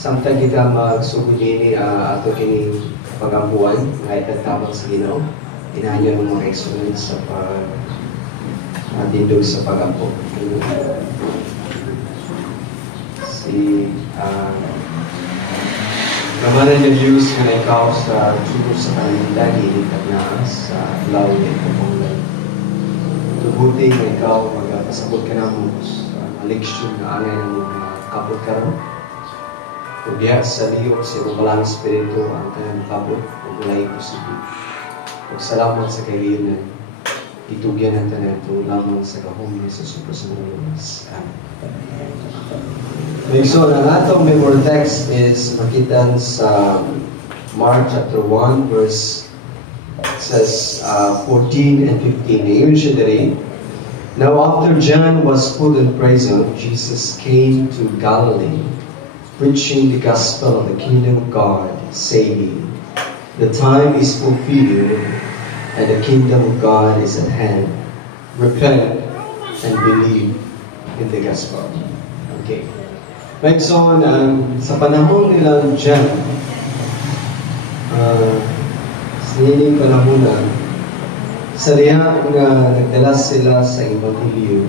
Samtang kita magsugod ini ato kining pagambuan nga itatawag sa Ginoo, inahanyo ng mga excellent sa pagtindog sa pagampo. Si Ramanan yung views na ikaw sa tubo sa kalangitan, inikat na sa law ng kapungan. Tubuti na ikaw magpasabot ka na mo sa leksyon na angay ng mga kapot ka rin. Kaya sa liyok sa mabalang espiritu ang kanyang kabot o mulay posible. Salamat sa kailinan. Itugyan natin ito lamang sa kahong sa super sa mga lumas. Amen. So, ang atong memory text is makita sa Mark chapter 1 verse says 14 and 15. Ngayon siya dali. Now after John was put in prison, Jesus came to Galilee, preaching the gospel of the kingdom of God, saying, "The time is fulfilled, and the kingdom of God is at hand. Repent and believe in the gospel." Okay. Right, so sa panahon nilang John, sa nining panahon na, sa diya nga nagdala sila sa Ebanghelyo,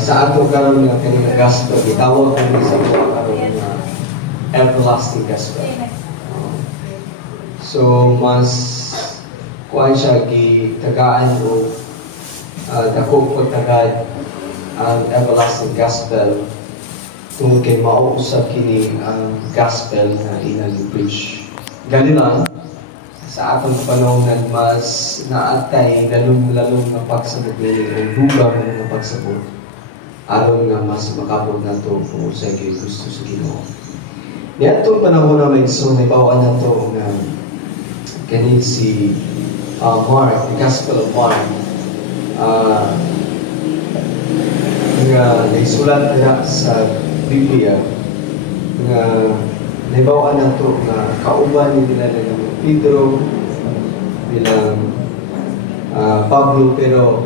sa ato karon nga kanina gospel, gitawag kami sa mga karon nga everlasting gospel. So mas kuan siya gitagaan o dako pagtagad ang everlasting gospel tungod kay mauusab kini ang gospel na ilang preach. Gani lang sa atong panahon mas naatay lalong nga pagsabot nila o dugang nga pagsabot aron nga mas makabot na ito kung sa gusto sa Ginoo. Niya itong panahon na may so naibawaan na ito nga kani si Mark, the Gospel of Mark nga naisulat na sa Biblia nga naibawaan na ito nga kauban nila ng Pedro bilang Pablo, pero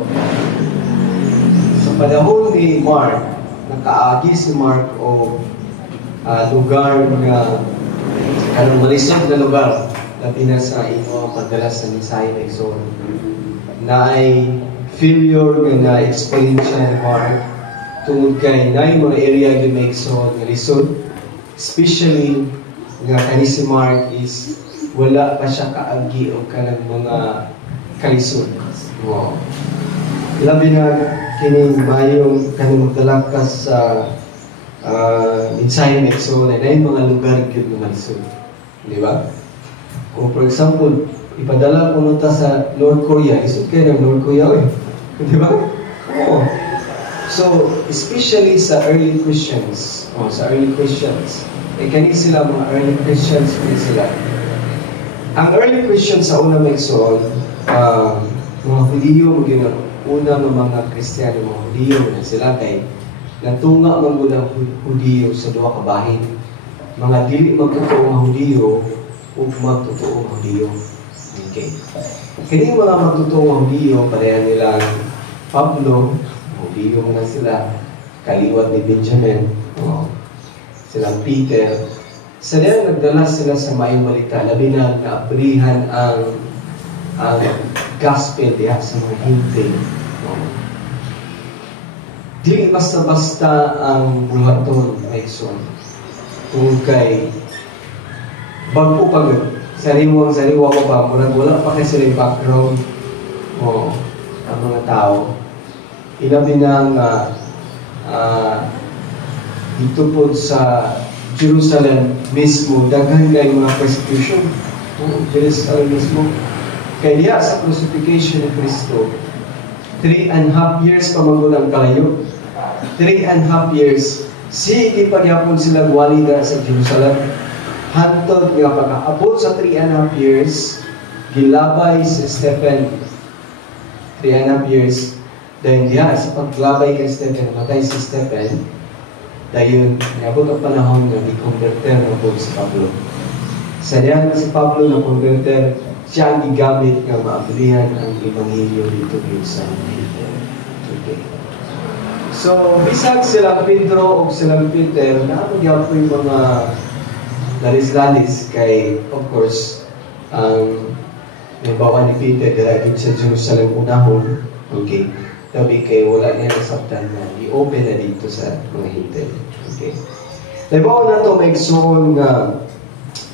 sa panahon ni Mark, nakaagi si Mark o lugar nga anong malisod na lugar labi na sa ino pagdalas sa mensahe na igsoon na ay failure nga na-experience ni Mark tungod kay na yung mga area yung may igsoon nga lisod, especially nga kani si Mark is wala pa siya kaagi o kanang mga kalisod. Wow. Labi na kining mayong kanang magdala ka sa mensahe na igsoon na yung mga lugar yung mga lisod. Di ba? Kung for example, ipadala ko nota sa North Korea, isod kayo ng North Korea, di ba? Oo. So, especially sa early Christians, kani sila mga early Christians, kani sila. Ang early Christians sa unang igsoon, mga Hudiyo, unang mga Kristiyano, mga Hudiyo na sila kay natunga man muna Hudiyo sa duha ka bahin. Mga dili magtotoo nga Hudiyo o magtotoo nga Hudiyo. Okay. Kini mga magtotoo nga Hudiyo, parehan nila Pablo, Hudiyo na sila, kaliwat ni Benjamin, silang Peter. Sa diyan nagdala sila sa mayong balita, labi na naabrihan ang gospel diha sa mga hintay. Dili basta-basta ang bulaton ay son. Tungkol kay bago pag sariwa ko pa, wala pa kayo sila yung background ang mga tao. Ilabi na nga dito po sa Jerusalem mismo, daghan kay mga persecution. Jerusalem mismo. Kaya diya sa crucifixion ni Cristo, 3.5 years pa magulang kalayo. 3.5 years. Sige pagyapon sila gwalida sa Jerusalem. Hantod nga pagkaabot sa 3.5 years, gilabay si Stephen. 3.5 years. Dahil diya sa paglabay kay Stephen, matay si Stephen. Dahil niabot ang panahon na i-converter na po si Pablo. Sa diyan si Pablo na converter, siya ang gigamit nga maablihan ang Ebanghelyo dito sa Hebrew. Okay. So, bisag silang Pedro o silang Peter, naapagyaw po yung mga lalis-lalis kay, of course, ang bawa ni Peter diragin sa Jerusalem unahon. Okay. Tabi kay wala niya nasabtan na i-open na dito sa mga hintel. Okay. Nabawa na ito maigsoon nga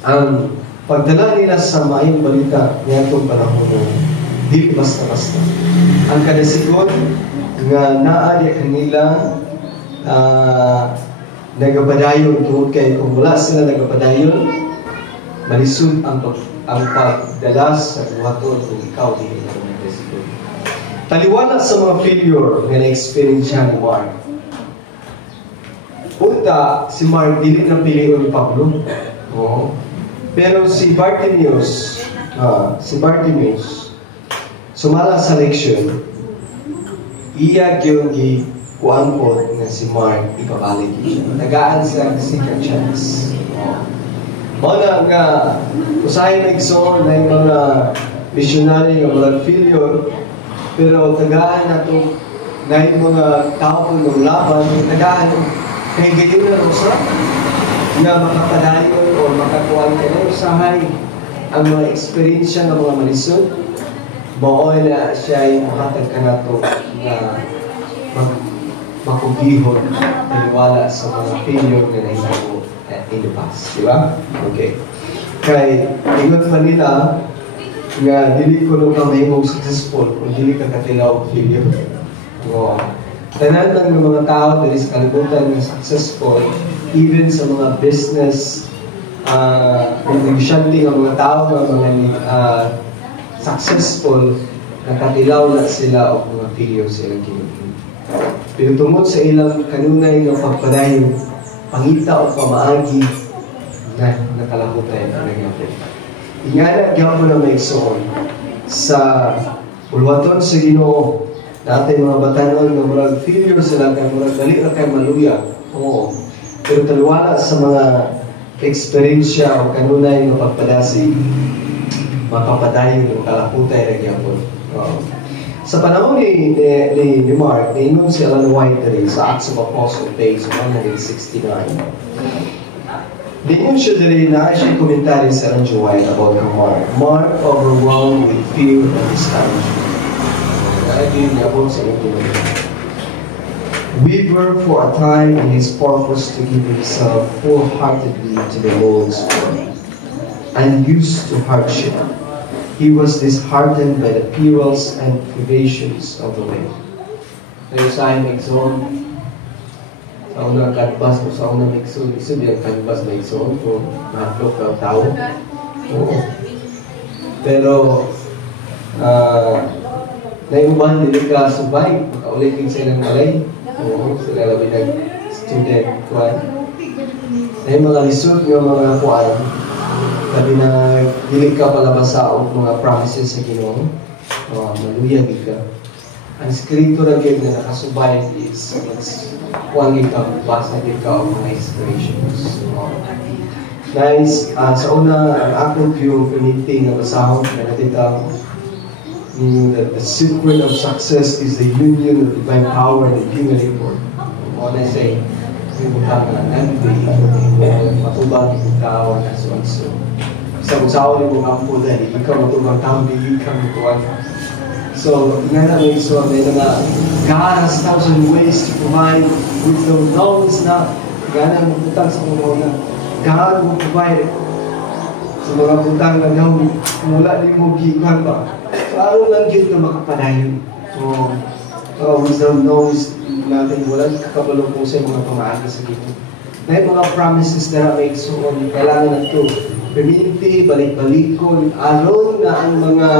ang pagdala nila sa maayong balita niya itong panahon na di basta-basta. Ang kadasigon nga naadya kanila nagapadayon tungkol kay kung wala sila nagapadayon, malisod ang pagdala sa buhaton kung ikaw di nila nagkasigon. Taliwala sa mga failure na na-experience ni Mark. Punta, si Mark dili na piliyon ni Pablo. Oh. Pero si Bartimaeus, sumala sa leksyon, iya yung kuan po na si Mark ipabalik siya. Nagaan sa second chance. Muna nga, usahin na igsoon na yung mga missionary nga mga failure, pero tagaan na ito na yung mga tao po ng laban, tagaan kay gayon na usa na makapadayon o makakuhaan ka na usahay ang mga eksperyensya ng mga malisod, maoy na siya ay mahatag ka na ito na makugihon, tiniwala sa mga failure na nahitabo in the past. Di ba? Okay. Kaya, ingot pa nila nga dili ko nung kamay mong successful kung dili ka katilaw failure. Wow. Tanan ng mga tao dili sa kalibutan na successful, even sa mga business, negosyante ng mga tao ng mga successful, nakatilaw na sila o mga failure silang kinugin. Pero tungkol sa ilang kanunay ng pagpadayon, pangita o pamaagi na nakalahutay na nangyari. Ingana, gawin na may iksoon sa ulwaton sa Ginoo na ating mga batanon na murag failure sila kaya murag dali na kayo maluya. Oo. Pero taliwala sa mga eksperyensya o kanunay ng pagpadasi, mapapadayon ng kalahutay na gawin. Sa panahon ni Mark, naingon si Ellen White sa Acts of Apostles, page 169. Naingon siya din na siya komentary sa Ellen White about Mark. Mark overwhelmed with fear and discouragement. Nalagin niya po sa ito. Waver for a time in his purpose to give himself full-heartedly to the Lord's work, and used to hardship. He was disheartened by the perils and privations of the way. Kaya sa aking exon, sa unang kanbas mo sa unang exon, iso yung kanbas na exon kung mahatlok ka tao. Oo. Pero, naiuban nila ka subay, makaulitin sila ng malay. Oo, sila labi nag-student kuwan. Na yung mga lisod ng mga kuwan, sabi na dili ka palabas sa mga promises sa Ginoo, maluyag ka. Ang eskrito na gid na nakasubay is kuwan ka, basa gid ka ang mga inspirations. Nice. Sa una, ang akong view meeting na basahon na natitang the secret of success is the union of divine power and human effort. When I say, yung mga matubang yung tao na so. Sa usawa ni mga po dahil ikaw matubang tao, hindi ikaw matuwan. So, nga na may so, may mga God has 1,000 ways to provide wisdom. No, it's not. Gana magputang sa mga na God will provide sa mga putang na daw mula din mo gikan ba. Paano lang yun na makapadayon. So, wisdom knows natin walang kakabalo po sa mga pamaagi sa gito. Dahil mga promises na make so kailangan na ito. Perminti, balik-balikon, aron na ang mga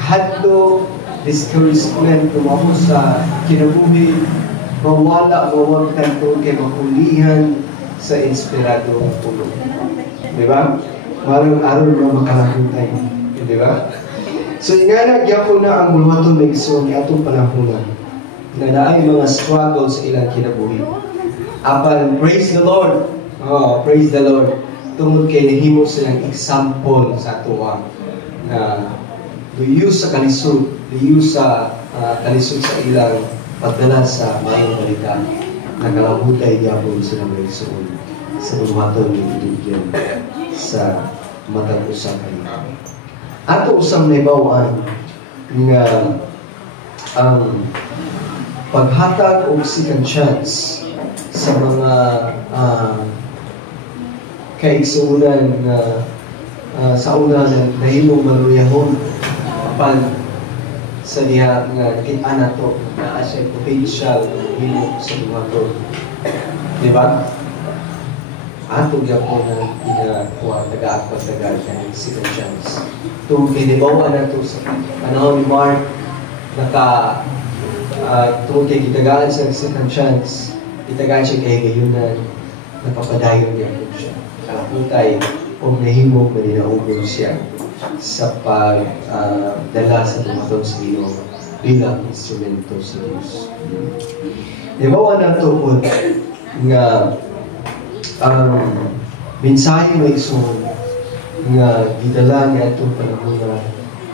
kahadlo, discouragement, tumako sa kinabuhi, mawala, mawagtan ito kay makulihan sa inspirado ng pulo. Di ba? Marang aron na makalakutay. Di ba? So, nga nagyapo na ang mulwaton na iso ni atong panahunan na naay mga struggle sa ilang kinabuhi. Apan, praise the Lord. Oh, praise the Lord. Tungod kay nahimo silang example sa atuwa na liyo sa kalisod, liyo sa kalisod sa ilang pagdala sa mayong balita, nakalabutay yapon sila may suon sa buhaton ni Ibigyan sa matang usa kanila. Ato usang naibawaan nga ang paghatag o second chance sa mga kaigsuunan na sa una na nahimong maluyahon pag sa diha nga kita na to na asya potential himo sa mga to. Diba? Ato gyapon na inakuha taga-agpatagal ka second chance. Itong kinibawan na to sa panahon ni Mark, itong kitagaan siya second chance, itagaan siya kay gayunan, nakapadayon niya po siya. Kalaputay o nahimog maninaugon siya sa pagdala sa tumatong sa Ginoo bilang instrumento sa Diyos. Kinibawan na to po nga ang mensahe na isun nga gidala nga itong panahon na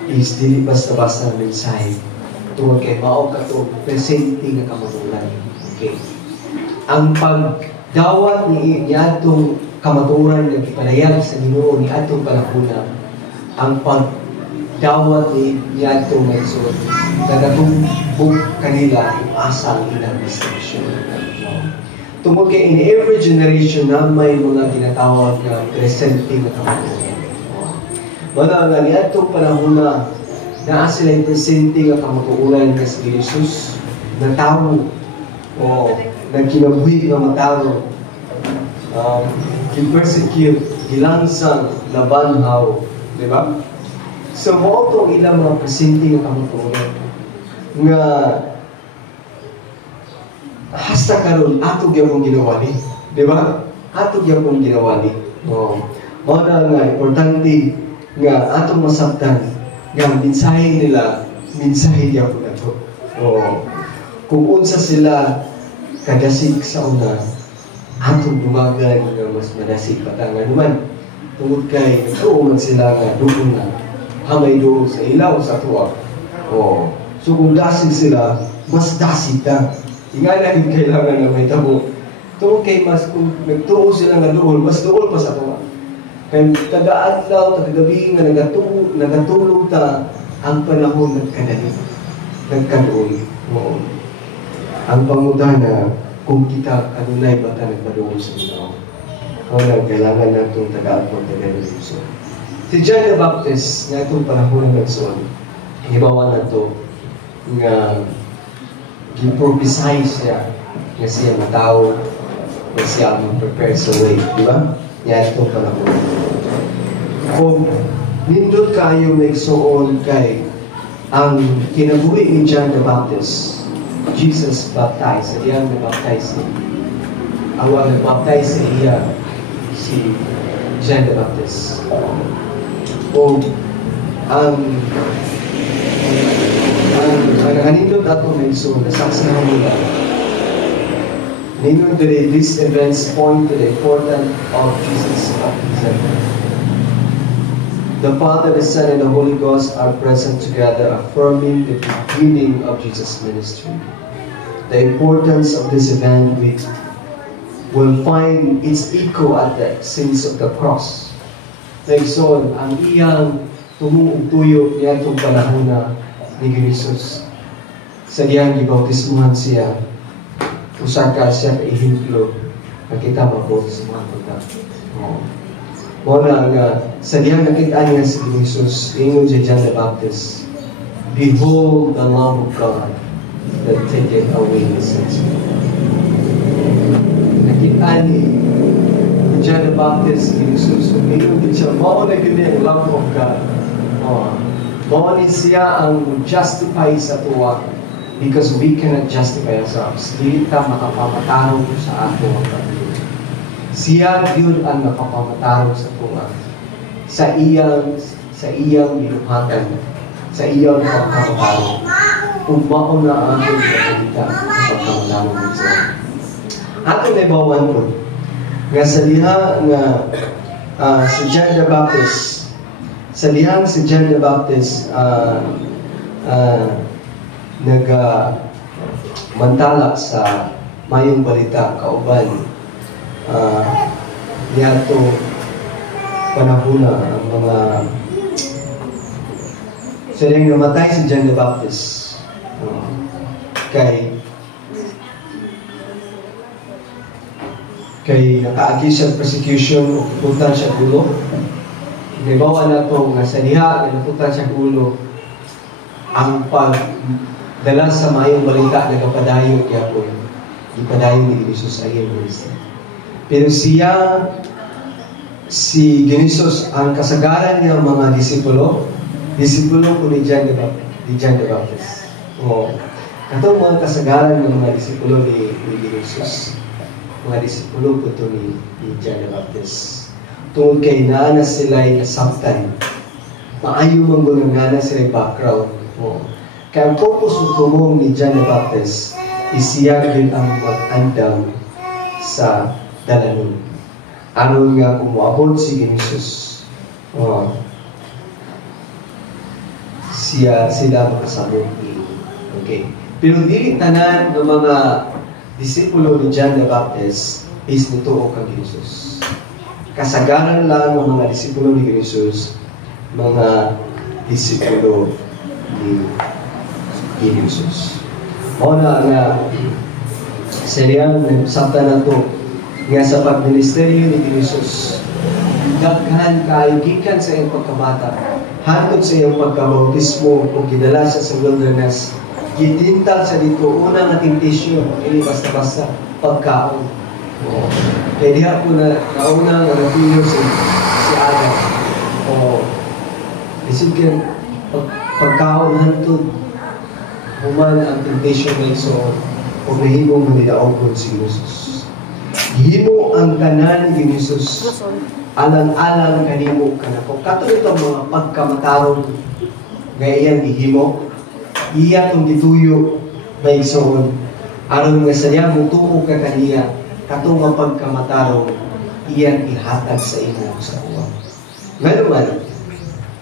is dili basta-basta na mensahe tungkol kay mao katong presente nga kamaturan. Okay. Ang pagdawat ni atong kamaturan nga gipanayag sa Ginoo ni atong panahon na ang pagdawat ni atong nga isun nagatumbok kanila yung asang ilang distinction. Tungkol kay in every generation na may mga tinatawag na presente na kamaturan. Wala nga ni atong panahon na naa sila yung presente nga kamaturan nga si Jesus na tao o nagkinabuhi nga matao, gipersecute, gilansang, labanhaw, di ba? So, mo itong ilang mga presente nga kamaturan nga hasta karon ato gyapon ginawa ni, di ba? Ato gyapon ginawa ni. Mao na nga importante nga atong masabtan nga mensahe nila, mensahe gyapon nato. Kung unsa sila kadasig sa una, atong dumagan nga mas madasig patangan naman. Tungod kay tuon sila nga dugon na hamay doon sa ilaw sa tuwa. So kung dasig sila, mas dasig ka. Nga na yung kailangan na may tabo. Tungkol kay mas kung nagtuo sila nga doon, mas doon pa sa tuwa. Kaya taga-adlaw, taga-gabi nga nagatulog ta ang panahon nagkadali. Nagkadoon. Ang pangutana kung kita kanunay ba ta nagpadoon sa Ginoo. Kailangan natong taga-adlaw, taga-gabi. Si John the Baptist nga itong panahon ng nagsuon, hibawan na to nga gi-prophesy siya nga siya matao, nga siya mag-prepare sa way, di ba? Yan itong panahon. Kung nindot kayo may suon kay ang kinabuhi ni John the Baptist, Jesus baptized, sa iyang na-baptize niya. Awang na-baptize sa iya si John the Baptist. O ang nanindot ato may suon, nasaksihan nila. Nindot today, these events point to the importance of Jesus' baptism. The Father, the Son, and the Holy Ghost are present together, affirming the beginning of Jesus' ministry. The importance of this event will find its echo at the scenes of the cross. Nagson, ang iyang tumuog tuyo niya itong panahon na ni Jesus. Sa diyang gibautismuhan siya, usaka siya kaihintlo, nakita mabot sa mga pagkakas. Muna nga, sa diyang nakita niya si Jesus, ingon si John the Baptist, behold the Lamb of God that taketh away the sins. Nakita ni John the Baptist si Jesus, ingon din siya, mao na yun yung Lamb of God. Mao ni siya ang justify sa tuwa because we cannot justify ourselves. Dili ta makapamataro sa ato ang pagkakas. Siya yun ang nakapamataro sa tuwa. Sa iyang binuhatan, sa iyang pagkamataro. Kung baon na ang ating pagkalita sa pagkamataro ng siya. Ato na ibawan po, nga sa liha nga si John the Baptist, sa lihang si John the Baptist mantala sa mayong balita kauban niadto panahon ang mga silang namatay si John the Baptist kay nakaagi siya persecution o pupuntan siya gulo. Nabawa na ito nga sa diha napupuntan siya gulo ang pagdala sa mayong balita nagapadayo kaya po ipadayo ni Jesus ayun pero si Jesus ang kasagaran niya mga disipulo ko ni John the Baptist. Katong mga kasagaran ng mga disipulo ni Jesus. Mga disipulo ko ito ni John the Baptist. Tungkol kay naana sila'y nasabtan. Maayo mong naana sila'y background. Kaya ang purpose ng tumong ni John the Baptist isiya yun ang mag-andam sa dalanon. Ano nga kumuabot si Jesus. Sila makasabot. Okay. Pero dili tanan ng mga disipulo ni John the Baptist is nituo kang Jesus. Kasagaran lang ng mga disipulo ni Jesus, mga disipulo ni Jesus. Una nga seriyang sabta na ito nga sa pagministeryo ni Jesus. Daghan kayo gikan sa iyong pagkabata, hantod sa iyong pagkabautismo o ginala siya sa wilderness. Gitintag sa dito, unang natintisyon, hindi basta-basta, pagkaon. Kaya diha po na kaunang napilyo si Adam. Isip ka, pagkaon hantod, human ang temptation na iso, o nahimong manilaog si Jesus. Himo ang tanan ni Jesus, alang-alang kanimo ka na po. Kato itong mga pagkamatarong ngayon gihimo, iya itong dituyo na isoon. Aron nga sa niya, mutuo ka kaniya, kato nga pagkamatarong iyang ihatag sa inyo sa uwang. Ngayon,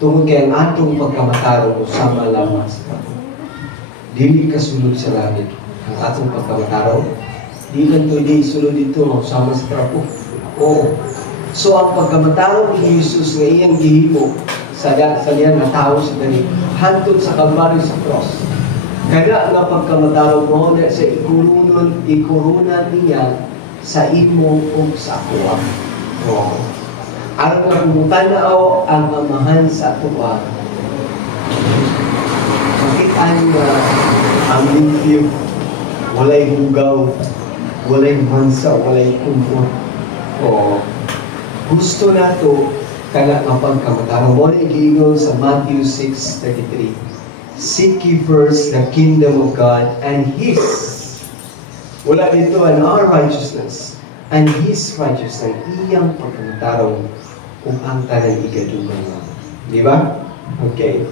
tungkol kaya ang atong pagkamatarong sama lamang sa kato. Dili ka sulod sa langit. Ang atong pagkamatarong, di lang ito, di sulod dito, sama sa trapo. So, ang pagkamatarong ni Jesus na iyang gihimo sa liyan na tao sa dali, hantod sa Kalbaryo sa cross. Kaya nga pagkamatarong mo na sa ikurunan niya sa imo o sa akuha. Aron nga kumutan na ang amahan sa akuha. Makitaan nga ang limpyo, walay hugaw, walay mansa, walay kumpon. Gusto na ito kana mapagkamatarong. Mo na igingon sa Matthew 6:33. Seek ye first the kingdom of God and His. Wala dito an our righteousness and His righteousness. Iyang pagkamatarong kung ang tanan igadugan mo. Di ba? Okay.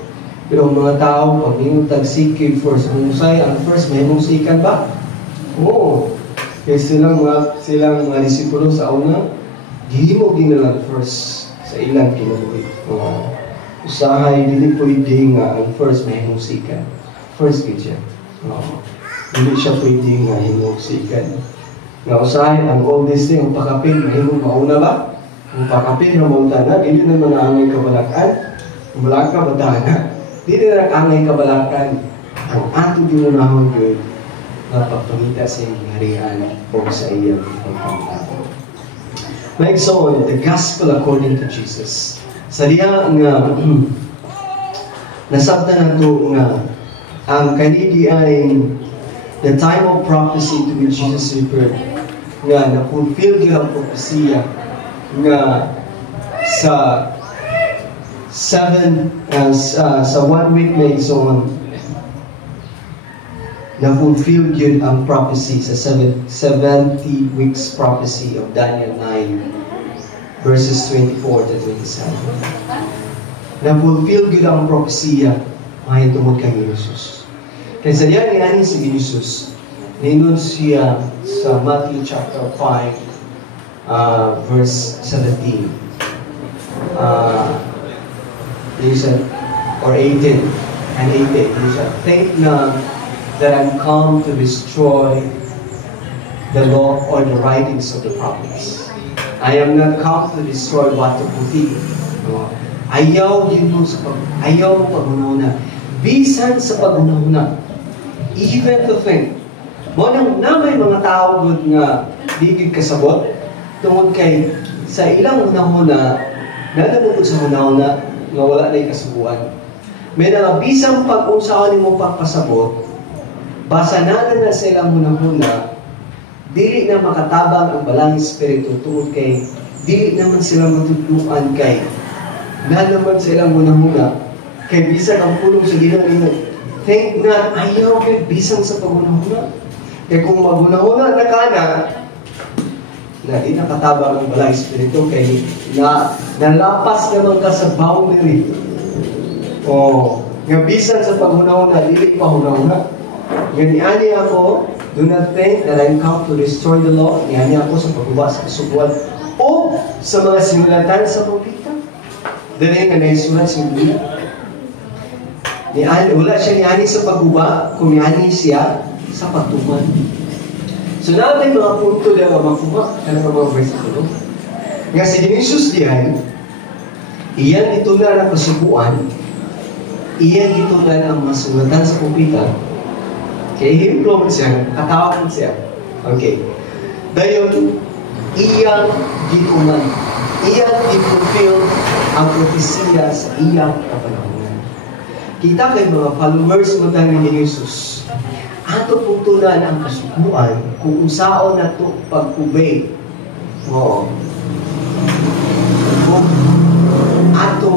Pero mga tao, pag minutag seek ye first, kung say, ang first, may mong sikan ba? Oo. Kaya silang mga disipulo sa una, gihimo ginalang first sa ilang kinabuhi. Usahay, dili pwede nga ang first may musikan. First gid siya. Dili siya pwede nga himusikan. Nga usahay, ang oldest thing, ang pakapin, mahimong mauna ba? Ang pakapin na maunta na, dili na mga angay kabalakan. Ang balaka, batana. Dili na angay kabalakan. Ang ato ginunahon yun, na pagpangita sa iyong harian o sa iyong pagpangita. Next on, the gospel according to Jesus. Sa diya nga nasabta na ito nga ang kanidi ay the time of prophecy to which Jesus referred nga na-fulfill yung propesya nga sa 1 week na isoon na-fulfill yun ang prophecy sa 70 weeks prophecy of Daniel 9 verses 24 to 27. Na-fulfill yun ang propesya may tungod kang Jesus. Kaya sa diyan ni si Jesus, ningon siya sa Matthew chapter 5 verse 17. He said, or 18 and 18. He said, think na that I'm come to destroy the law or the writings of the prophets. I am not come to destroy what to fulfill. Ayaw dito ayaw mo paghunahuna. Bisan sa paghunahuna. Even to think. Mo nang may mga tao good nga digid kasabot tungod kay sa ilang hunahuna nalamod sa hunahuna nga wala na kasubuan. May nga bisang pag-unsaon nimo pagpasabot basa natin na sa ilang hunahuna dili na makatabang ang balang espiritu tungod kay dili naman sila matutuluan kay na naman sa ilang hunahuna kay bisag ang pulong sa ginang think na ayaw kay bisang sa paghunahuna kay kung maghunahuna na kana na di nakatabang ang balang espiritu kay na nalapas naman ka sa boundary o nga bisan sa paghunahuna dili pa hunahuna ganiani ako. Do not think that I'm come to destroy the law. Niyan ako sa pagguba sa kasubuan o sa mga sinulatan sa propeta. Dali nga naisulat sa Biblia. Wala siya niani sa pagguba, kung niani siya sa pagtuman. So natin mga punto na makuha na mga versikulo. Nga si Jesus diyan, iyan ito na ang kasubuan, iyan ito na ang masulatan sa propeta. Okay, himplong siya, katawag siya. Okay. Dayon, iyang gituman. Iyang i-fulfill ang propesiya sa iyang kapanahonan. Kita kay mga followers mo tayo ni Jesus. Ato putunan ang kasubuan kung usaon na ito pag-obey. Oo. Kung ato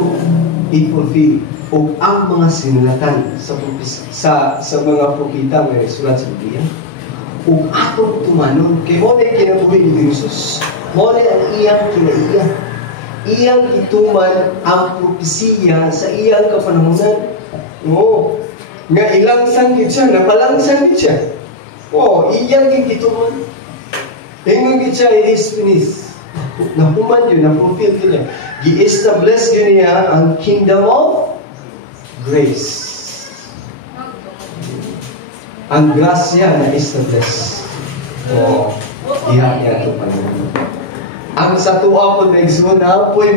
i-fulfill o ang mga sinulatan sa mga propeta nga nasulat sa Biblia o atong tumanon kay mo na kinabuhi ni Jesus mo na ang iyang kinaiya iyang ituman ang propesiya sa iyang kapanahonan nga ilang sanggit siya napalangsang siya iyang gituman ingon siya it is finished nahuman yun na-fulfill nila gi-establish yun niya ang kingdom of grace. Ang grasya na establish. Iha niya ito pa naman. Ang sa tuwa po na igsoon, naapoy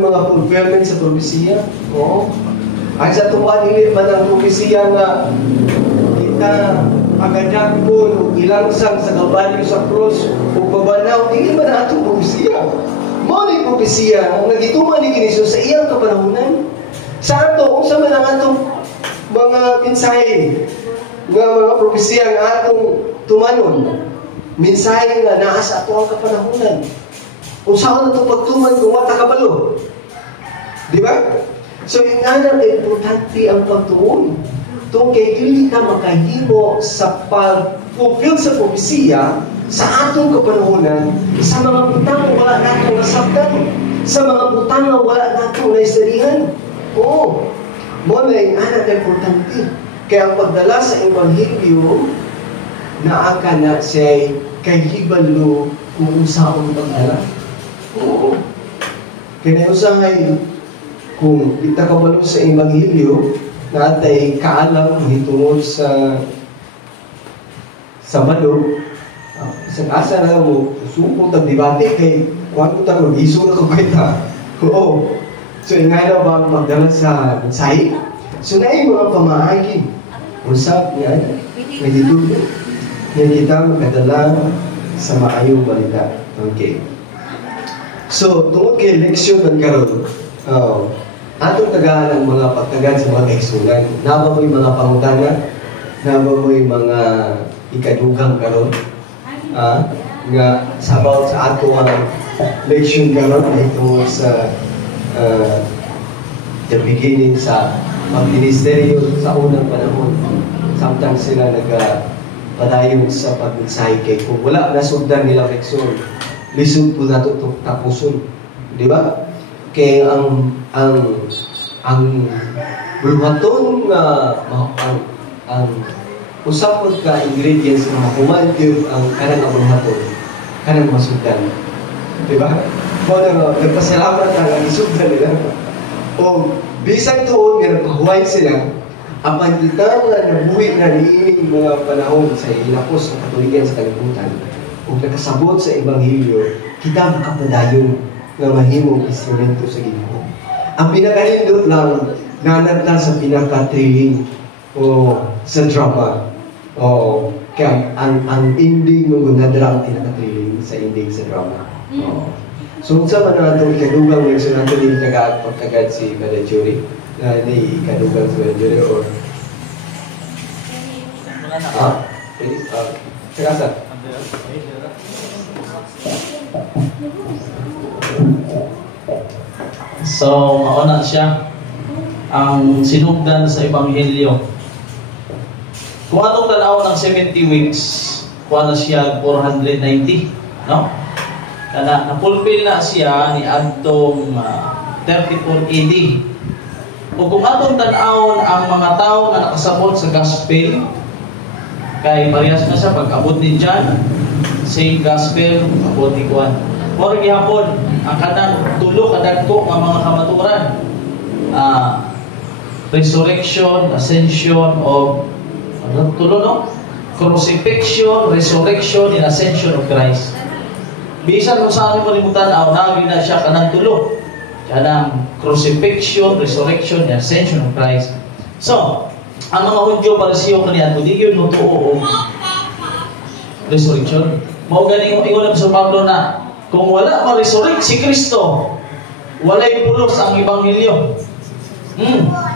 mga fulfillment sa propesiya. Ang sa tuwa nila man ang propesiya nga kita agadak po ilangsang sa kabalyo sa cross o babanaw, hindi man na itong propesiya. Muna yung propesiya nga gituman ni Jesus sa iyang kapanahonan. Sa ato, kung sa man ang atong mga mensahe, mga propesiya nga atong tumanon, mensahe nga naa sa ato ang kapanahonan. Kung saan na itong pagtuman kung wata kabalo. Di ba? So, yung nga importante ang pagtuon. Itong kay dili ka makahimo sa pag-fulfill sa propesiya sa atong kapanahonan, sa mga butang wala natong nasabtan, sa mga butang na wala natong naisarihan. Mo na yung anak na importante. Kaya ang pagdala sa Ebanghelyo na aka na siya'y kahibalo kung usaong pagdala. Kaya usahay kung itakabalo sa Ebanghelyo na atay kaalam hitungod sa Sabado, isang asa na mo, suko tag-debate kay kuwan ko tayo, iso na kabaita. So, nga na ba magdala sa mensahe? So, na yung mga pamaagi. Usap niya, may ditulo. Yan kita magdala sa maayong balita. Okay. So, tungkol kay leksyon ng karon, atong tagaan ng mga pagtagan sa mga kaigsunan. Naba mo yung mga pangutana, naba mo yung mga ikadugang karon, nga sabaw sa ato ang leksyon karon ay tungkol sa the beginning sa pag-ministeryo sa unang panahon. Samtang sila nagpadayon sa pag-mensahe kay kung wala nasugdan nila leksyon, lisod po na ito tapuson. Di ba? Kaya ang bulhaton ang usapod ka ingredients na makumantir ang kanang bulhaton, kanang masugdan. Di ba? Kung nagpasalamat ang isugdan nila, o bisan doon nga nagpahuway sila, Apan kita nga nabuhi na niining mga panahon sa ilapos ng katuligan sa kalibutan ug nakasabot sa Ebanghelyo, kita makapadayon nga mahimong instrumento sa Ginoo. Ang pinakanindot lang nanatla sa pinaka-thrilling o sa drama. O kaya ang ending ng nadra ang pinaka-thrilling sa ending sa drama. So sa man nato ikadugang ng sunato din pagkagad si Brother Jury na ni ikadugang si Brother Jury or pwede? Sagasa? So, mauna siya ang sinugdan sa Ebanghelyo. Kung anong tanaw ng 70 weeks, kuha na siya 490, no? Kana napulpil na siya ni adtong 34 AD. O kung atong tanawon ang mga tao na nakasabot sa gospel, kay parehas na siya pag-abot ni John, same gospel, abot ni Juan. Or gihapon, ang kanang tulo kadagko nga mga kamaturan. Resurrection, ascension of tulo, no? Crucifixion, resurrection, and ascension of Christ. Bisan kung saan mo limutan, naging na siya kanang tulo. Kanang crucifixion, resurrection, and ascension of Christ. So, ang mga Hudyo parisiyo kaniya, kung di yun mutuo o resurrection, mao ganing ingon sa Pablo na kung wala ma-resurrect si Kristo, walay pulos ang Ebanghelyo.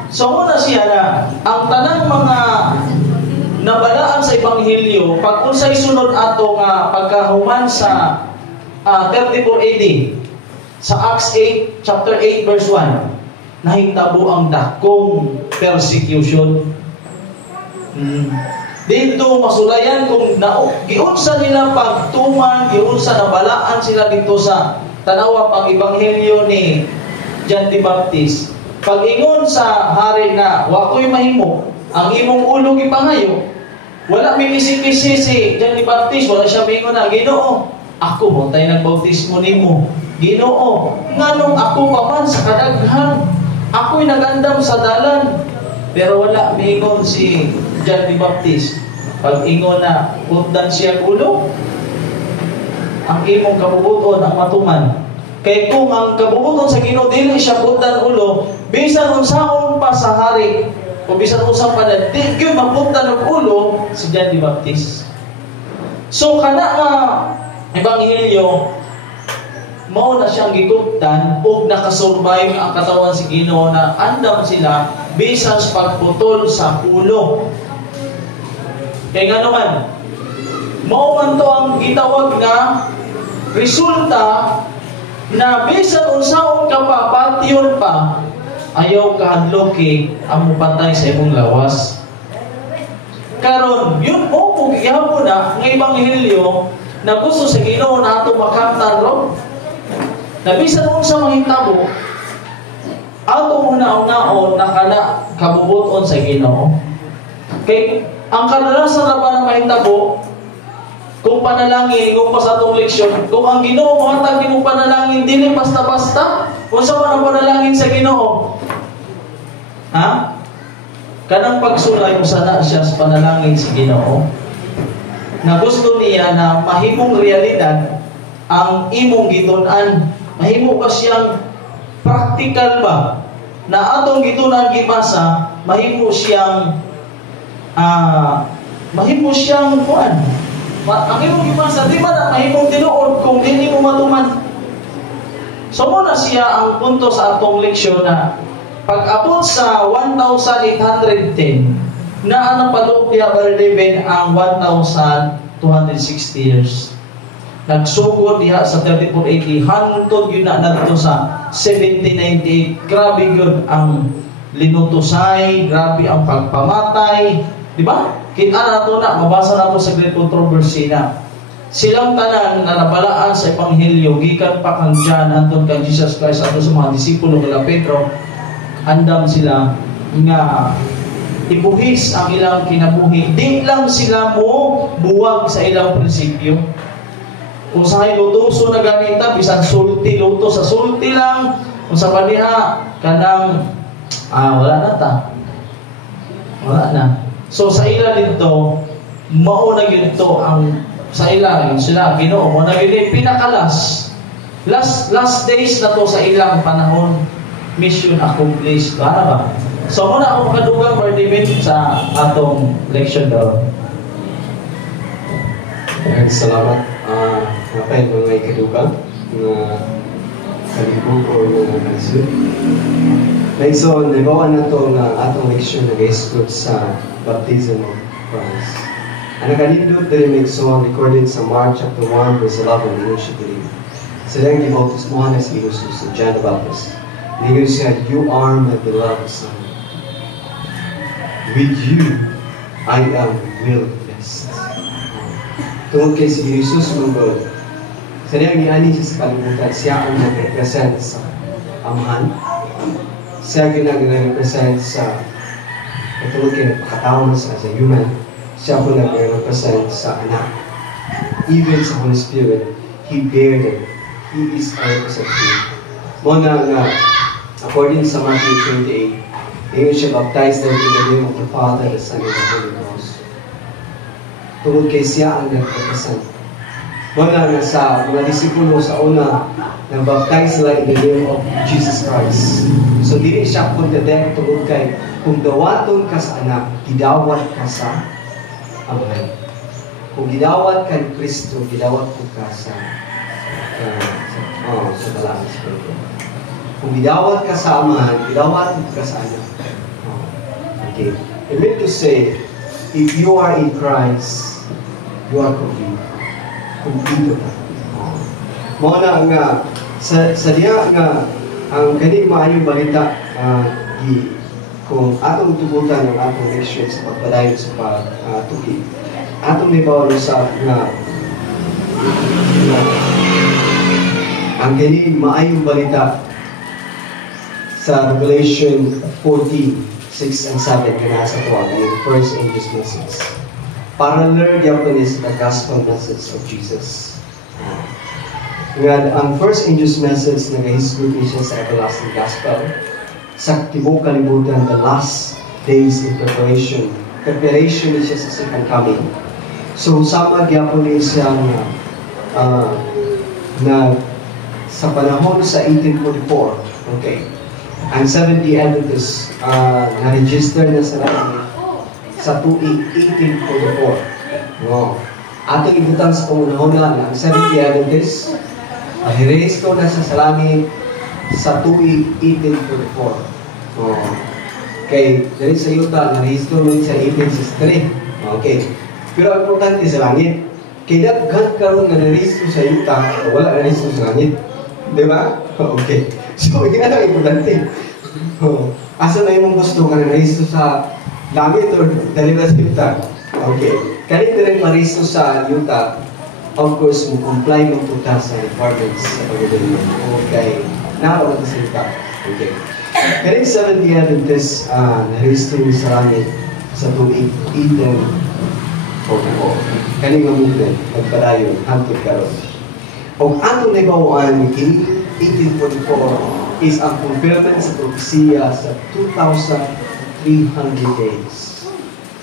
So muna siya na ang tanang mga nabalaan sa Ebanghelyo, pag unsay sunod ato nga pagkahuman sa 34 AD, sa Acts 8, chapter 8, verse 1, nahitabo ang dakong persecution. Dito masulayan kung giunsa nila pagtuman, giunsa nabalaan sila dito sa tanawa pang Ebanghelyo ni John the Baptist. Pag-ingon sa hari na wakoy mahimo, ang imong ulo gipangayo, wala may kisi-kisi si John the Baptist, wala siya mingon na, Ginoo, ako mo tayo nagbautismo nimo. Ginoo, nganong ako pa man sa kadaghan, ako'y nagandam sa dalan. Pero wala mingon si John the Baptist. Pag ingon na pundan siya ulo, ang imong kabubuton ang matuman. Kay kung ang kabubuton sa Ginoo dili siya pundan ulo, bisan unsaon pa sa hari o bisan unsaon pa na di gyud mapundan og ulo si John the Baptist. So kana nga Ebanghelyo mao na siyang gikuptan ug nakasurvive ang katawan si Ginoo na andam sila bisan sa pagputol sa ulo. Kaya nga naman, mao man to ang gitawag nga resulta na bisan unsaon ka pa, patyon pa, ayaw kahadloki ang mupatay sa imong lawas. Karon, yun mo kung ihapon na ng Ebanghelyo na gusto sa Ginoo na ato makamtan ro. Na bisan unsa mahitabo, ato una-unaon na kana kabubuton sa Ginoo. Kay ang kadalasan na ba na mahitabo, kung panalangin, kung pa sa atong leksyon, kung ang Ginoo mohatag nimo panalangin dili basta-basta, unsa man ang panalangin sa Ginoo? Ha? Kanang pagsulay mo sana siya sa panalangin sa Ginoo. Na gusto niya na mahimong realidad ang imong gitun-an. Mahimo ba siyang practical ba? Na atong gitun-an gibasa, mahimo siyang kuan. Ang imong gibasa, di ba na mahimong tinuod kung hindi mo matuman? So muna siya ang punto sa atong leksyon na pag-abot sa 1,810 na ang napadok niya Barleben ang 1,260 years. Nagsugod diha sa 3480 hantod yun na dito sa 1798. Grabe yun ang linutusay, grabe ang pagpamatay. Di ba? Kita nato na, mabasa nato sa Great Controversy na silang tanan na nabalaan sa Ebanghelyo, gikan pa kang John, hantod kang Jesus Christ, ato sa mga disipulo kala Pedro, andam sila nga ibuhis ang ilang kinabuhi. Di lang sila mo buwag sa ilang prinsipyo. Kung sa lutuso na ganita, bisan sulti, luto sa sulti lang, kung sa paniha, kanang, wala na ta. Wala na. So sa ila dito, mao na yun to ang sa ila yun sila Ginoo mo na yun pinakalas. Last days na to sa ilang panahon, mission accomplished. Para ba? So muna ako makadugang Bartimit sa atong leksyon daw. Salamat. Napay mga ikadugang na kalibog o mga kalisod. So, nagawa na ito na atong leksyon na gaisgot sa baptism of Christ. Ang nakalindot din may recorded sa Mark chapter 1 verse 11 din siya din. Sila yung gibautis mo na si Jesus sa John the Baptist. Hindi siya, "You are my beloved Son. With you, I am well blessed." Tungkol kay si Jesus mong sila yung giani siya sa kalimutan. Siya ang nag-represent sa Amahan. Siya nag-represent sa katulad kayo nagpakatao sa human. Siya po nag-represent sa anak. Even sa Holy Spirit, He bear them. He is our representative. Muna nga, according sa Matthew 28, ngayon siya baptized in the name of the Father, the Son, and the Holy Ghost. Tungkol kay siya ang nag-represent. Muna nga sa mga disipulo sa una, nag-baptize sila in the name of Jesus Christ. So, dili siya kontendent tungkol kay kung dawaton ka sa anak, gidawat ka sa Amahan. Kung gidawat ka ni Kristo, gidawat ko ka sa Dalangin Espiritu. Kung gidawat ka sa Amahan, gidawat ka sa anak. Okay. I mean to say, if you are in Christ, you are complete. Kumpido ka. Muna nga, sa diya nga, ang kaning maayong balita, kung atong tubutan ng atong leksyon sa pagpadayon sa pagtuki, atong libaw sa nga, ang kaning maayong balita sa Revelation 14:6 and 7, kana sa tuwa, kaning first angel's message. Para learn Japanese the gospel message of Jesus. Ang first angel's message nagahisgot niya sa everlasting gospel. Sa tibok kalibutan, the last days in preparation. Preparation niya sa second coming. So, sama gyapon niya siya na sa panahon sa 1844, okay, ang 70 Adventists na-register na sa langit sa tuig 1844. Wow. Atong ibutang sa pangunahon lang ang 70 Adventists hirehisto na sa langit sa tuig 1844. Oh. Okay, dahil sa yuta, narehisto rin sa 1863. Okay. Pero ang importante sa langit, kaya daghan karon nga narehisto sa yuta, wala narehisto sa langit. Di ba? Okay. So, yan ang importante. Asa na yung gusto nga narehisto sa langit o dahil na sa yuta? Okay. Kahit rin marehisto sa yuta, of course, comply mo po sa requirements sa pagdadali. Okay. Nakakapagsalita. Okay. Kaya 70 Adventists na-register sa langit sa tuig 1844. Kaya nga movement, nagpadayon, hantod karon. O atong nabawaan ni 1844 is ang fulfillment sa propesiya sa 2,300 days.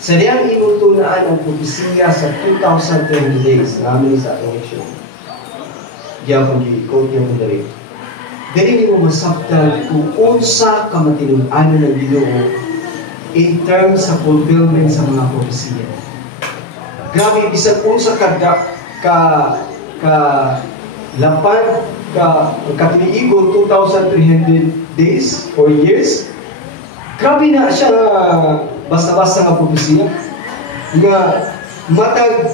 Sa diyang inutunaan ang propesiya sa 2,300 days namin sa atong leksyon. Diyan kong i-quote niya kong dali. Dali mo masabtan kung unsa ka matinunan ng Ginoo in terms sa fulfillment sa mga propesiya. Grabe, bisag unsa ka lapan katiniigon 2,300 days or years. Grabe na siya basta-basta nga propesiya nga matag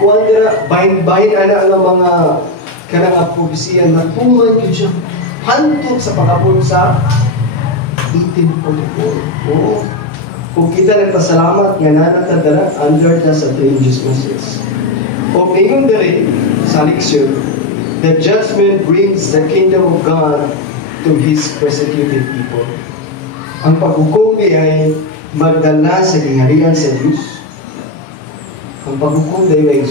kuwandra bahin-bahin ana ang mga kanang propesiya na tuman yun siya hantod sa pagkabot sa 1844. Oo. Kung kita nagpasalamat nga nanatadala under the sa angels message. O ngayon dali sa leksyon, the judgment brings the kingdom of God to His persecuted people. Ang paghukom ay magdala sa gingharian sa Diyos. Ang paghukom ay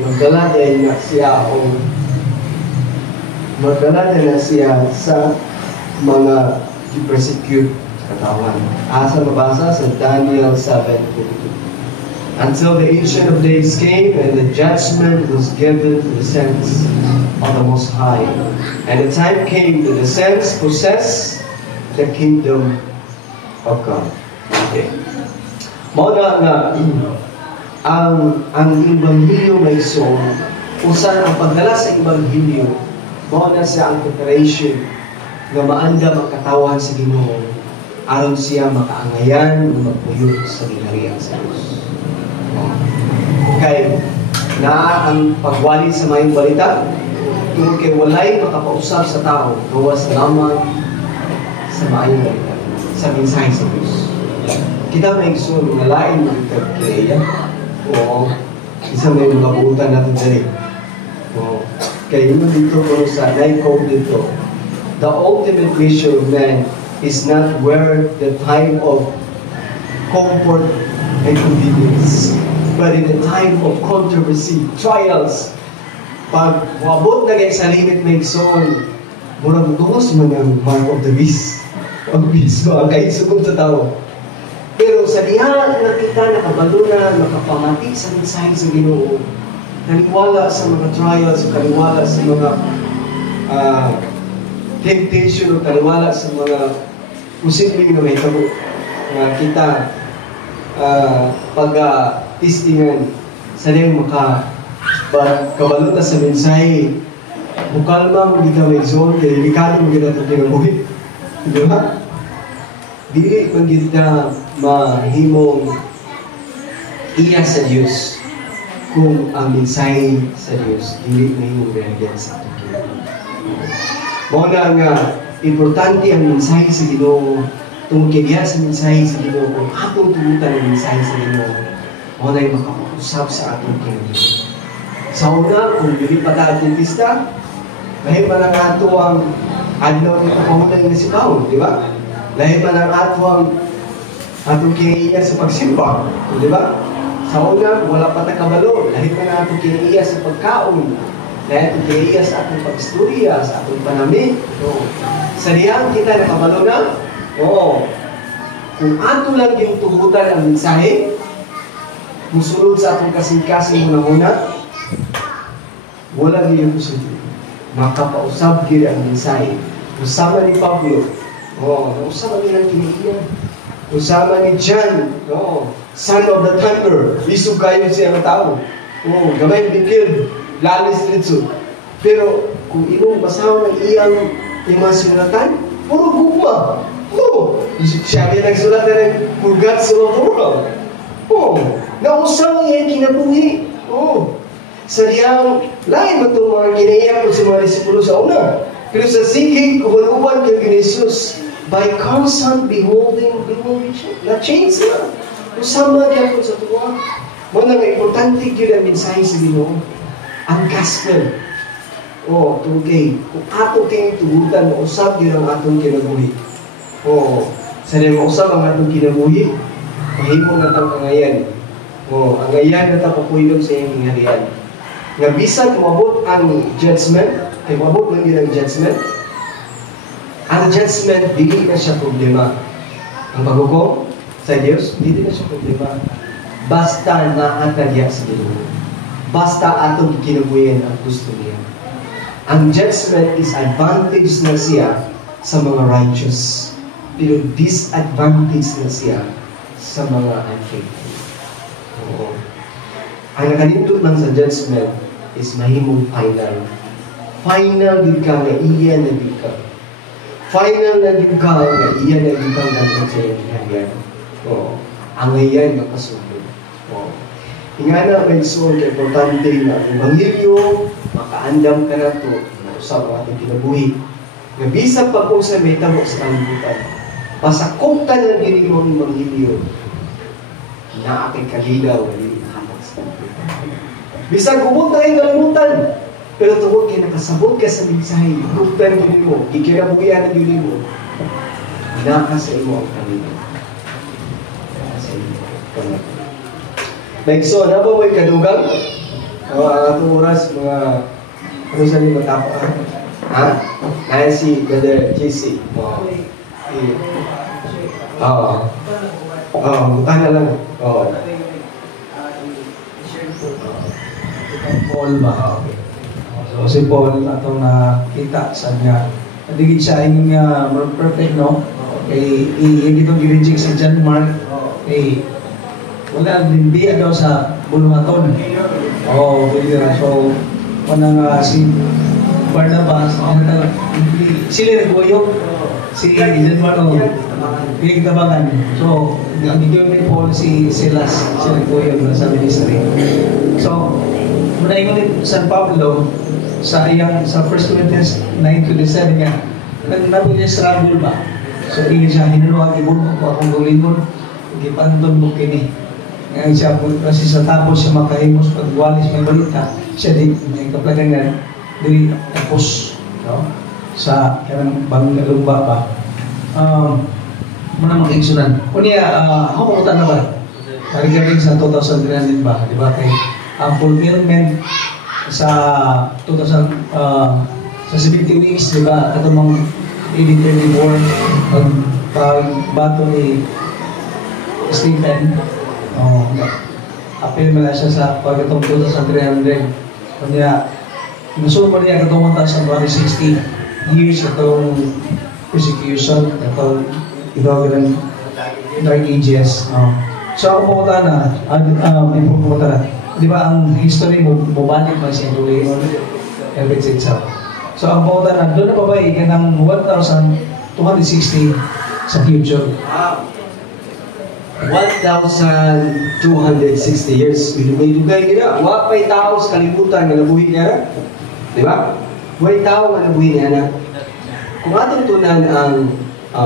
magdala din na siya magdala din na siya sa mga persecute katawan. Asa mabasa sa Daniel 7:22. Until the Ancient of Days came and the judgment was given to the saints of the Most High. And the time came that the saints possess the kingdom of God. Okay. Muna nga, ang Ebanghelyo may so, usan ang pagdala sa Ebanghelyo, muna sa ang preparation na maanda magkatawan sa Ginoo aron siya makaangayan o magpuyo sa ginharian sa Diyos. Kay na ang pagwali sa mayong balita tungkol kay walay makapausap sa tao gawas lamang sa mayong balita sa mensahe sa Diyos. Kita may gusto mga lain magkagkilaya o isa may mga buutan natin dali. Kaya yun dito po sa nai-code dito, the ultimate mission of man is not where the time of comfort and convenience, but in the time of controversy, trials. Pag wabot na kayo sa limit may son, murang duwas man ang mark of the beast. Ang beast mo, ang kaisugod sa tao. Pero sa diha nakita, nakabaluna, nakapamati sa mensahe sa Ginoo, naniwala sa mga trials, naniwala sa mga temptation, naniwala sa mga posibleng na may tabo na kita pag-tistingan sa niyang kabalo na sa mensahe, bukalma mo kita may zone, kaya delikado mo kita ito pinabuhi. Di ba? Dili man kita mahimong iya sa Diyos kung ang mensahe sa Diyos dili mahimong realidad sa ating kinabuhi. Muna nga, importante ang mensahe sa Ginoo tungkol kaya sa mensahe sa Ginoo kung atong tugutan ang mensahe sa Ginoo o na yung makapag-usap sa atong kinabuhi. Sa una, kung hindi pa tayo Adventista, lahit man ang ato ang adlaw ng kapahunan na si Paul, di ba? Lahit man ang ato ang atong kinaiya sa pagsimba, di ba? Sa una, wala pa takabalo, lahit man ang atong kinaiya sa pagkaon, lahit ang kinaiya sa atong pag-istorya, sa atong panamit. Sa diyan kita nakabalo na? Oo. Kung ato lang yung tugutan ang mensahe, musulod sa atong kasing-kasing muna-muna, wala niyo posible. Makapausab gid ang mensahe. Usama ni Pablo. Usama nilang kiniiyan. Usama ni John. Son of the thunder. Isog kayo siya ng tao. Gamay bigil. Lalis dito. Pero kung imong basaw ng iyang mga sinulatan, puro gugma. Siya rin nagsulat ng purgat sa mga puro. Nausama niya kinabuhi. Sa diyang lain mo itong mga ginaiyak ko sa mga disipulo sa una. Pero sa sigig, kumanuban kay Jesus, by constant beholding, na-change na. Usama niya ko sa tuwa. Muna nga importante yun ang mensahe sa Ginoo. Ang gospel. Tugay. Kung ato kayong tugutan, mausap yun ang atong kinabuhi. Sa diyan mausap ang atong kinabuhi, mahimo na itang angayan. Angayan na itang papuilog sa iyong hingharian. Nga bisan umabot ang judgment, ay umabot lang yun ang judgment, ang judgment, dili na siya problema. Ang paghukom sa Diyos, dili na siya problema. Basta naatagya sa Ginoo. Basta atong kinabuhin ang gusto niya. Ang judgment is advantage na siya sa mga righteous, pero disadvantage na siya sa mga unfaithful. Ang nakalindot lang sa judgment is mahimong final. Final din ka nga iya na din ka. Final na din ka nga iya na din ka nga sa iyong hangyan. Ang iyan nga kasunod. Nga na may suon kay importante na ang Ebanghelyo, makaandam ka na ito, mausap ang ating kinabuhi. Nga bisang pag-usap may tabok sa kalibutan. Pasakuptan ng diri mo ang Ebanghelyo na aking kalilaw na dili nakatak sa kalibutan. Bisang kubot na kayong kalimutan, pero tungkol kayo nakasabot ka sa mensahe, kuptan diri mo, ikinabuhian na diri mo, naka sa imo ang kalilaw. Naka sa imo ang kalilaw. So, na ba may kadugang? Atong oras, mga ano sa nyo matapa? Naya si Brother JC. Oo. Oo, butan na lang. Oo. Paul ba? So, si Paul atong nakita sa niya. Nadigid siya yung more perfect, no? Okay, hindi itong ginijig sa John Mark. Okay, wala din biya daw sa buluhaton. Oh, so, wanang si Barnabas, sila nagboyok. Si John Mark, pinagtabangan. So, ang gigawin ni Paul, si Silas, siya nagboyok sa ministry. So, muna yung San Pablo, sa 1 Corinthians 9:27 nga, nagnabi niya sa Rambul ba? So, ingin siya, hinunuha, ibunok ko akong gulingon, ipanton mo kini. Ngayon siya, kasi sa tapos siya makahimos, pagwalis may balita, siya di, may kaplagangan, di tapos, no? Sa kanang Bangalumba ba? Muna makiksunan. Kunya, ako na ba? Regarding sa 2003 ba? Di ba? Kay fulfillment sa 2000 sa 70 weeks, di ba? Katamang 1824 pagbato ni Stephen, apil mo na siya sa pagkatong 2,300. Kanya nasuo mo niya katong 1,160 years katong persecution, katong ibang Dark Ages. So ako pumunta na, may pumunta na. Di ba ang history mo, bumalik pa siya tuloy on Elbit itself. So ang pumunta na, doon na babay ka ng 1,260 sa future. 1,260 years. May dugay gina. Wapay tao sa kalibutan nga nabuhi niya. Di ba? May tao nga nabuhi niya na. Kung atong tunan ang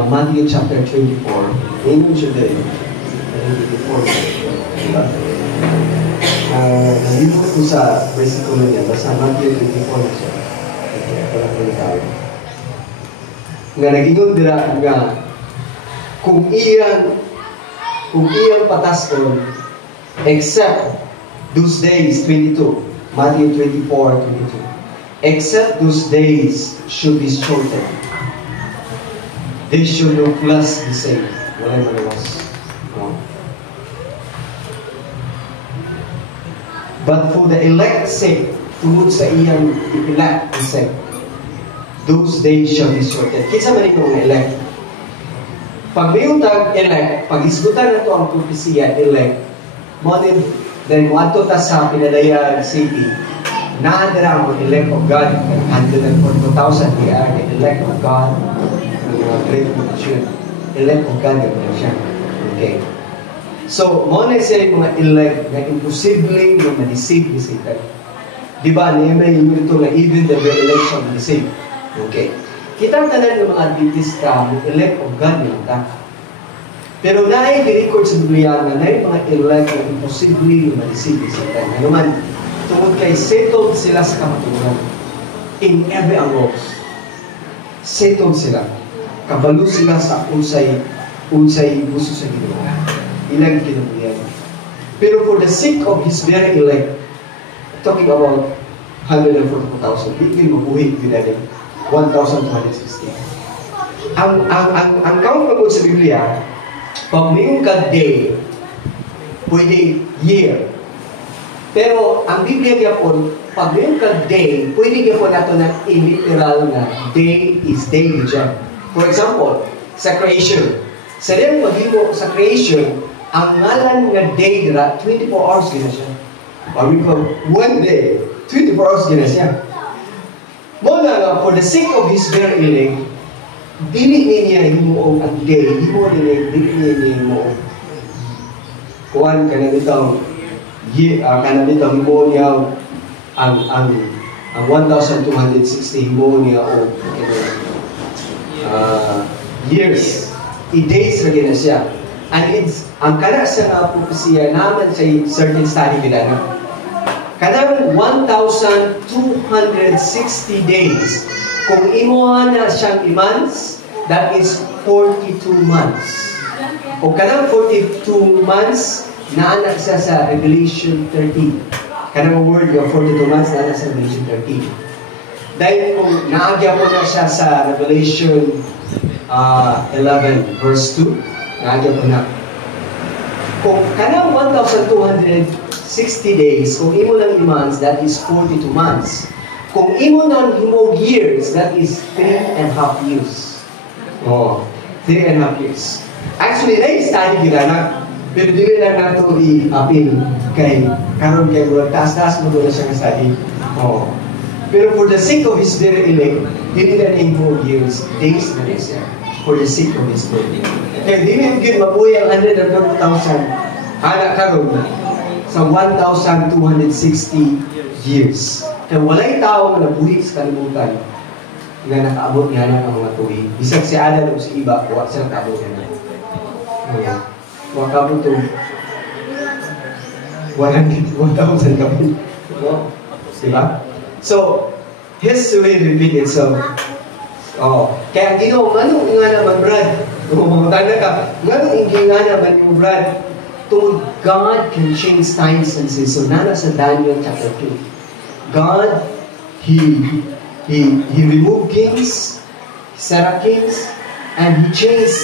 Matthew chapter 24, ngayon siya din. 24. Di ba? Nalibot ko sa versikulo niya. Basta Matthew 24 na siya. Nga nag-ingon dira nga kung iyang pataskon except those days 22 Matthew 24:22 except those days should be shortened, they should no plus be saved. Wala malawas, no? But for the elect's sake, tungod sa iyang elect and sake, those days shall be shortened. Kinsa man ito ang elect? Pag mayong tag-elect, pag isgutan na ito ang propesya, elect, mo din, dahil mo ato ta sa Pinadayan City, naadara ang elect of God, 142,000, they are the elect of God, ng mga great multitude. Elect of God, yung siya. Okay. So, mo na siya yung mga elect na imposibleng na ma-deceive ni Satan. Diba, may yung ito na even the very election ma-deceive. Okay. Kitang tanan ng mga Adventista, elect of God yun ta. Pero naay i-record sa Biblia na naay mga elect na imposible na ma-deceive ni Satan. Ano man, tungkol kay settled sila sa kamaturan. In every angles. Settled sila. Kabalo sila sa unsay gusto sa ginawa. Ilang kinabuyan. Pero for the sake of His very elect, talking about 144,000, hindi mabuhay pinading 1,260. Ang count pagod sa Biblia, pag mayroong ka-day, pwede year. Pero ang Biblia gyapon, pag mayroong ka-day, pwede gyapon nato na literal na day is daily dyan. For example, sa creation. Sa rin paghimo sa creation, ang ngalan nga day nila, 24 hours gina siya. Or we call one day, 24 hours gina siya. Muna nga, for the sake of His very elect, dili niya himuong ang day, dili niya himuong. Kuhan ka na ditang, himuong niya ang 1,260 himuong niya o years. I-days lagi na siya. And ang kana sa nga propesya naman sa certain study nila na kanang 1,260 days. Kung imuha na siyang months, that is 42 months. Kung kanang 42 months, naanak siya sa Revelation 13. Kanang word yung 42 months, naanak sa Revelation 13. Dahil kung naagya mo na siya sa Revelation 11 verse 2, Nagyan ko na. Kung kanang 1,260 days, kung imo lang months, that is 42 months. Kung imo nang himog years, that is 3.5 years. Oh, 3.5 years. Actually, na-study kita na, pero dili lang nato i-appeal kay karon kay murag taas-taas mo doon na siya study. Oh. Pero for the sake of His very elect, dili na himog years, days na rin siya. For the sake of His very elect. Kaya dili yung gid mabuhay ang 140,000 anak karon sa 1,260 years. Kaya walay tao na nabuhi sa kalibutan nga nakaabot niya ng mga tuwi. Bisag si Adan o si Iba, huwag siya nakaabot niya. Huwag kabot ito. 1,000 kabot. Diba? So, history repeat itself. Oh. Kaya ang Ginoo, anong nga naman, Brad? Mamutanda ka, anong nga naman yung Brad? Tungkol God can change times and seasons. So, nana sa Daniel chapter 2. God, He removed kings, He set up kings, and He changed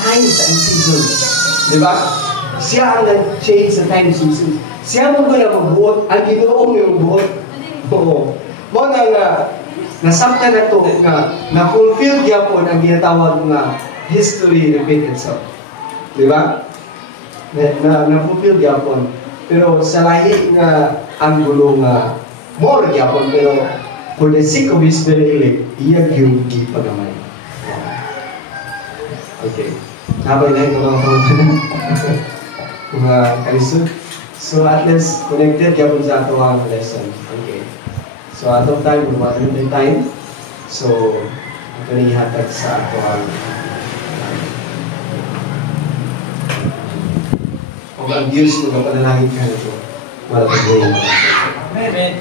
times and seasons. Diba? Siya ang nag-change sa times and seasons. Siya mo na magbuot, ang Ginoong yung buot. Oo. Mo na nga, nasabta na to nga, na-fulfill niya po ang ginatawag nga history repeat itself. Diba? Na-fulfill niya po. Pero sa lahi nga ang gulo nga more niya po, pero for the sake of His very elect, iyag yung ipagamay. Okay. Habay na ito mga kalisod. So at least connected kaya po sa ato ang lesson. Okay. So atong time, one time. So ito na ihatag sa ato ang kung ang Diyos mo kapanalangin ka na ito. Malapag mo yun. Amen.